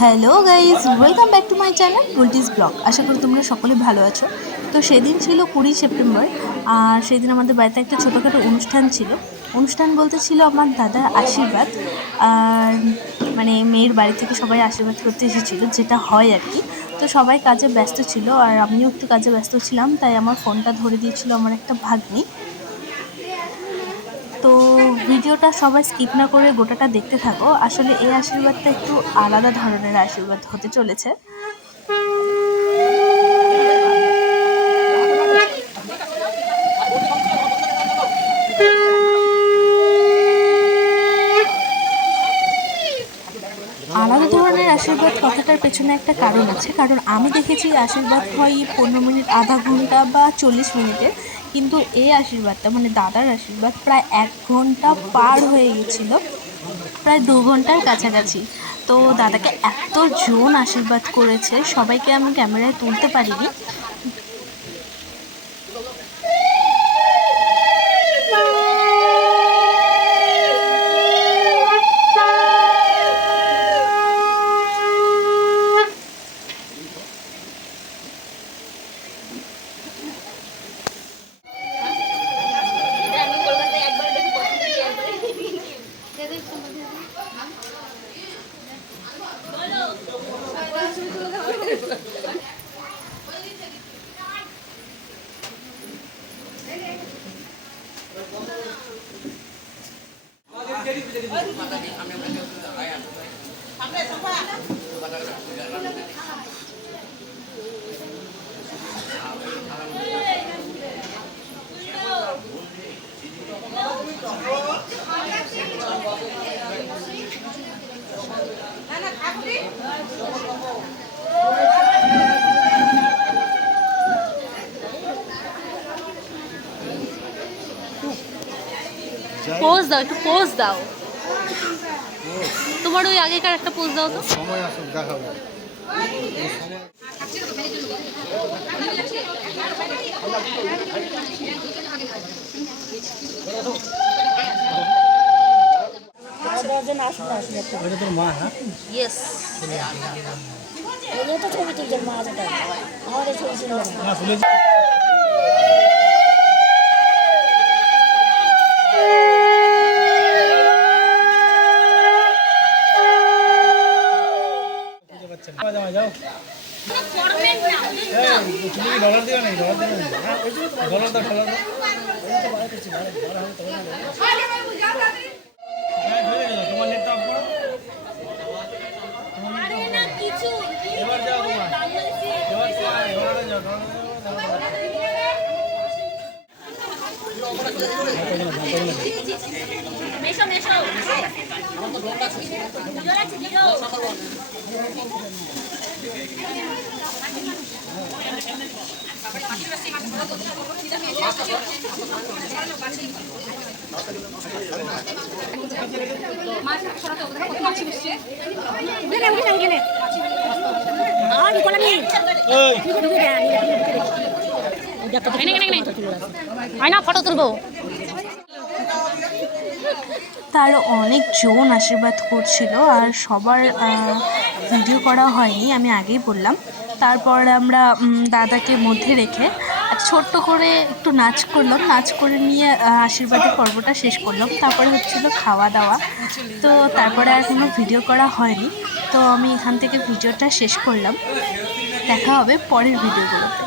Hello guys, welcome back to my channel বুলটিস blog. আশা করি তোমরা সকলে ভালো আছো। তো সেদিন ছিল 20 সেপ্টেম্বর, আর সেদিন আমাদের বাড়িতে একটা ছোটোখাটো অনুষ্ঠান ছিল। অনুষ্ঠান বলতে ছিল আমার দাদার আশীর্বাদ, আর মানে মেয়ের বাড়ি থেকে সবাই আশীর্বাদ করতে এসেছিলো, যেটা হয় আর কি। তো সবাই কাজে ব্যস্ত ছিল, আর আমিও একটু কাজে ব্যস্ত ছিলাম, তাই আমার ফোনটা ধরে দিয়েছিল আমার একটা ভাগ্নি। তো ভিডিওটা সবাই স্কিপ না করে গোটাটা দেখতে থাকো। আসলে এই আশীর্বাদটা একটু আলাদা ধরনের আশীর্বাদ হতে চলেছে। আলাদা ধরনের আশীর্বাদ কথাটার পেছনে একটা কারণ আছে, কারণ আমি দেখেছি আশীর্বাদ হয় 15 মিনিট, আধা ঘন্টা বা 40 মিনিটের, কিন্তু এই আশীর্বাদটা মানে দাদার আশীর্বাদ প্রায় 1 ঘন্টা পার হয়ে গেছিলো, প্রায় 2 ঘন্টার কাছাকাছি। তো দাদাকে এতজন আশীর্বাদ করেছে, সবাইকে আমি ক্যামেরায় তুলতে পারিনি। পোজ দাও, একটু পোজ দাও। তোমার ওই আগেকার একটা পোজ দাও তো। সময় আসুক দেখাবো। তোর মা? হ্যাঁ, ইয়েস। তো ছবি তুলছেন মা, আমাদের ছবি ছিল না। যাও। তুমি কি ডলার দিও নাকি? ডলার দিও না? ডলার দাও, ডলার দাও। তোমার নেটটা অফ করো। এবার যাও তোমার। এবার ডলারে যাও, ডলারে ফটো তুলবো। তার অনেকজন আশীর্বাদ করছিল, আর সবার ভিডিও করা হয়নি, আমি আগেই বললাম। তারপর আমরা দাদাকে মধ্যে রেখে ছোট্ট করে একটু নাচ করলাম, নাচ করে নিয়ে আশীর্বাদের পর্বটা শেষ করলাম। তারপরে হচ্ছিল খাওয়া দাওয়া। তো তারপরে আর কোনো ভিডিও করা হয়নি। তো আমি এখান থেকে ভিডিওটা শেষ করলাম। দেখা হবে পরের ভিডিওগুলোতে।